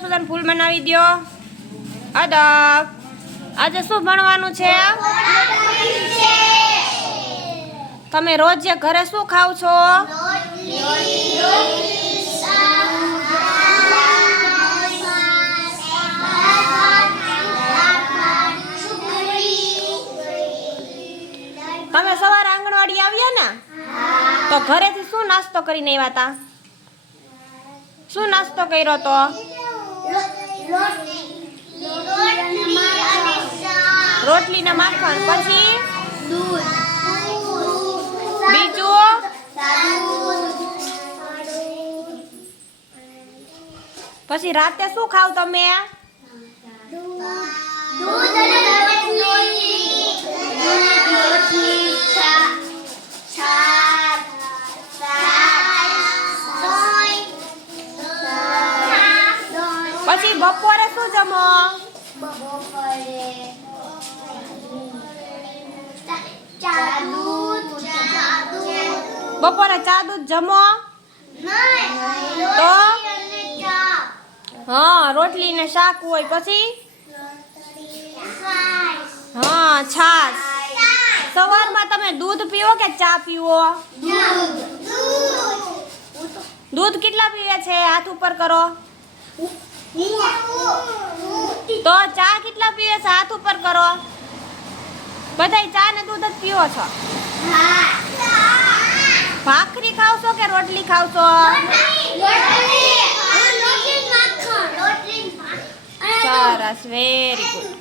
સરસ મજાનું ફૂલ બનાવી દો. અદબ આજે શું ભણવાનું છે? તમે રોજ ઘરે શું ખાવ છો? તમે સવારે આંગણવાડી આવ્યા ને? તો ઘરેથી શું નાસ્તો કરીને આવ્યા હતા? શું નાસ્તો કર્યો તો? રોટલી ને માખણ. પછી બીજું? પછી રાતે શું ખાવ તમે? પછી બપોરે શું જમો? બપોરે ચા દૂધ જમો? તો હા, રોટલી ને શાક હોય. પછી હા, છાશ. સવારમાં તમે દૂધ પીવો કે ચા પીવો? દૂધ કેટલા પીવે છે? હાથ ઉપર કરો. તો ચા કેટલા પીવે છે? હાથ ઉપર કરો. બધાય ચા ને દૂધ જ પીવો છો? ભાખરી ખાવ છો કે રોટલી ખાવ છો? સરસ, વેરી ગુડ.